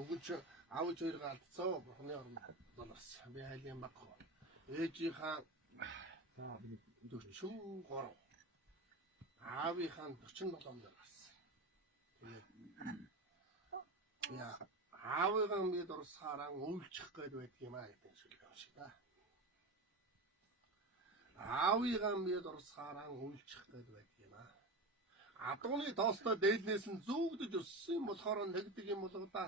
Өгч аавч хоёр галцоо бурхны орнд болоос. Би хайлын баггүй. Ээжийнхаа 43. Аавынхаа 47 дээр гарсан. Тэгээд яа аавыгаа бид урсаараа үйлчих гээд байдаг юм аа гэдэг шиг юм шиг да. Аавыгаа бид урсаараа үйлчих гээд байдаг юм аа. Адууны тоостой дээлнээс нь зүгдэж өссөн юм болохоор нэгдэг юм болго да.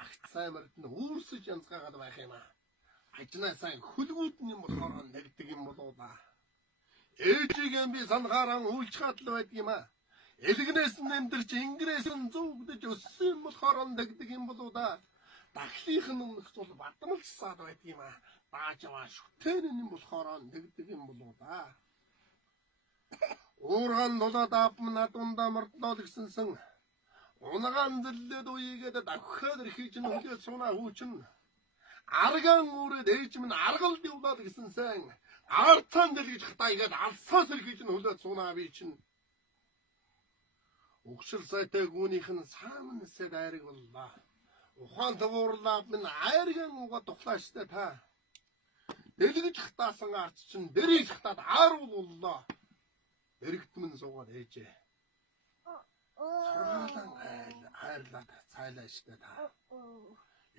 Агт саймард нь үүрсэж янзгаагаад байх юм аа. Ажнаа сайн хөлгүүд нь юм болохоор нэгдэг юм болоо да. Ээжигээ би санахаараа үйлчхад л байдаг юм аа. Элгнээс нь амьдрч ингээс нь зүгдэж өссөн юм болохоор нэгдэг юм болоо да. Дахлынх нь өмнөх цул бадамлсаад байдаг юм аа. Дааж аваа шүтэн юм болохоор нэгдэг юм болоо да. Уурган дулаад аапм надундаа мордлоо гэсэнсэн унагаан зэллээд уйгээд давхаад ирхийж нь хөлөө сунаа хүүчин арган үрээд ээж минь аргалд явлаа гэсэнсэн арцаан дэлгэж хатаагээд алсаас ирхийж нь хөлөө сунаа би чинь өгшил сайтай гүнийх нь саамнсэд айраг боллоо. Ухаан тавуурлаа минь айрган уга тухлааштай та дэлгэж хатаасан арч чинь дэрийг хатаад аарууллаа. Эргэтмэн суугаад ээжээ. Сургаалan хайрлаад цайлааштай та.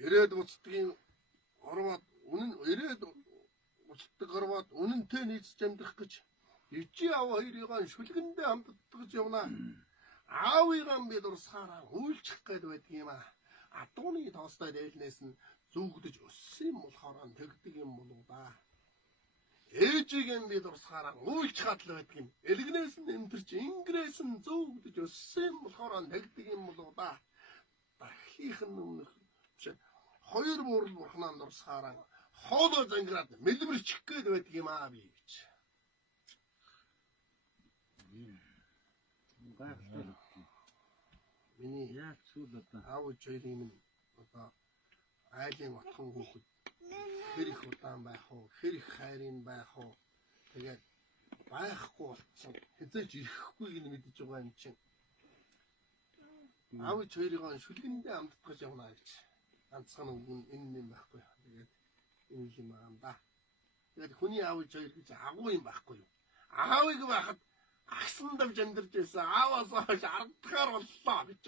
Ирээд уцдгийн орвоод ирээд уцдаг орвоод үнэнтэй нийцж амьдрах гэж ичи аав хоёрыгаа шүлгэндээ хамтдагж явна. Аавыгаа бид урсгаараа үйлчих гээд байдаг юм аа. Адууны тоостой дээлнээс нь зүгдэж өссөн юм болохоор тэгдэг юм болоо да. Ээжигээ бид урсгаараа үйлчхад л байдаг юм. Элгнээс нь эмтэрч ингрээс нь зүгдэж өссөн юм болохоор нэгдэг юм болоо да. Дахлынх нь өмнөх биш. Хоёр буурал бурхнанд урсгаараа хоолой зангираад мэлбэрчих гээд байдаг юм аа би гэж. Миний яг зүйл одоо аавч хоёрын минь одоо айлын отхон хүүхэд хэр их удаан байх уу, хэр их хайрын байх уу. Тэгээд байхгүй болчихсон. Хязгаарч ирэхгүй гин мэдэж байгаа юм чинь. Аавч хоёрыгаа шүлгэндээ амтдагч явна гэж. Ганцхан үгэн энэ юм байхгүй. Тэгээд энэ юм аа да. Тэгээд хүний аавч хоёр гэж агуу юм байхгүй юу? Аавыг байхад агсан давж амьдарч байсан. Ааваас хойш ардахаар боллоо гэж.